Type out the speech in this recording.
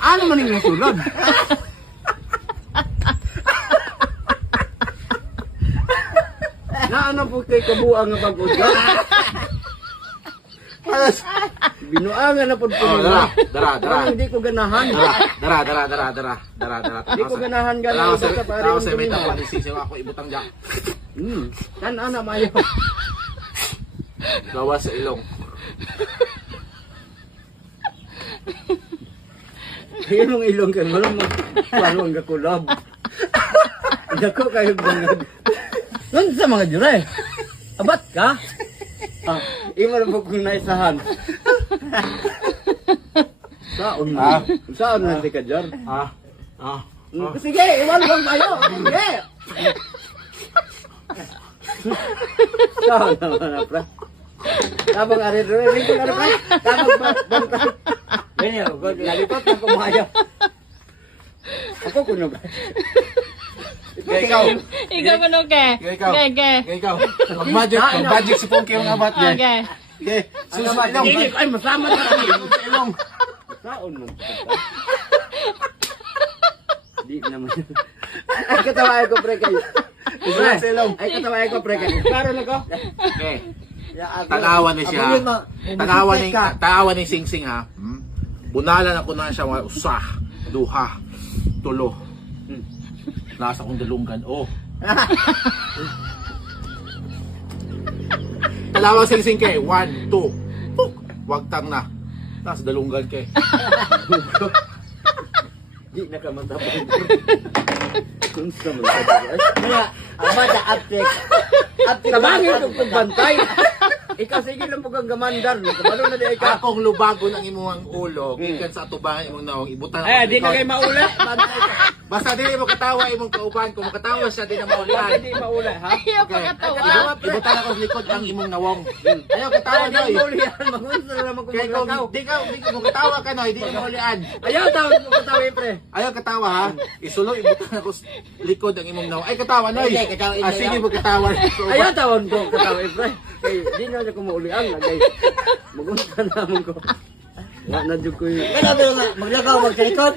Ano man yung nasulod? Na ano po kay kabuang nga pag-udyan? Binuangan na po po. Oh, dara. Parang hindi ko ganahan. Dara. Hindi ko ganahan ganahan sa pare. Tao sa may tapan ni sisiw ako ibutang diyan. Kan ana mayo. Gawa sa ilong. Kaya mong ilong ka, walang kakulab. Dako kayo gangag. Nun sa mga jure. Abat ka? Imo na po kung naisahan. Saan mo? Saan na di ka dyan? Sige, iwan lang tayo. Sige. Saan naman na, pre? Tabang ari-ari, rin ko na, pre. Tabang bantay. Ganyan, lalipat na kumayo. Ako kuno ba? Ikaw. Ikaw kuno ke. Ikaw. Ke. Ikaw. Mag-magic si Pongki ang abat niya. Okay. Okay. Susunod ilong. Ay, masama na kami. Ilong. Saan mo? Di naman. Ay, katawa ko, pre, kayo. Susunod sa ilong. Ay, katawa ko, pre, kayo. Klaro na ko? Okay. Tanawan ni siya. Tanawan ni Sing Sing ha. Bunalan ako na siya usah, duha, tulo. Nasa kong dalunggan. Oh. Talawa Sing Sing ke. 1, 2. Puk. Wag tang na. Nasa dalunggan ke. Di na ka matapos. Kung sa mga kaya, abada aptek. Aptek. Tabangin kong pagbantay. Ikaw sige lang po kang gamandar. Kabalo na di ikaw. Akong lubagon ang imong ulo. Gikan sa atubangan imong naong ibutan. Di na kayo maula. Basta di mo katawa imong kauban. Kung makatawa siya, di na maulan. Di maula, ha? Ayaw Okay. pagkatawa. Ibutan ako sa likod ang imong nawong. Ayaw katawa Ayaw noy. maulihan. Mangunsa na naman kung Kaya ikaw, maglakaw. di mo katawa ka noy. Di mo maulian. Ayaw tawag mo katawin, pre. Ayaw katawa ha. Isulo ibutan ako sa likod ang imong nawong. Ay katawa noy. Hindi, katawin na Sige lang. mo katawa. Ayaw tawag ko katawin, pre. Kaya di na ako maulihan. Lagay. Magunta naman ko. Wala na dyan ko yung... Kaya pero maglagaw magkalikot.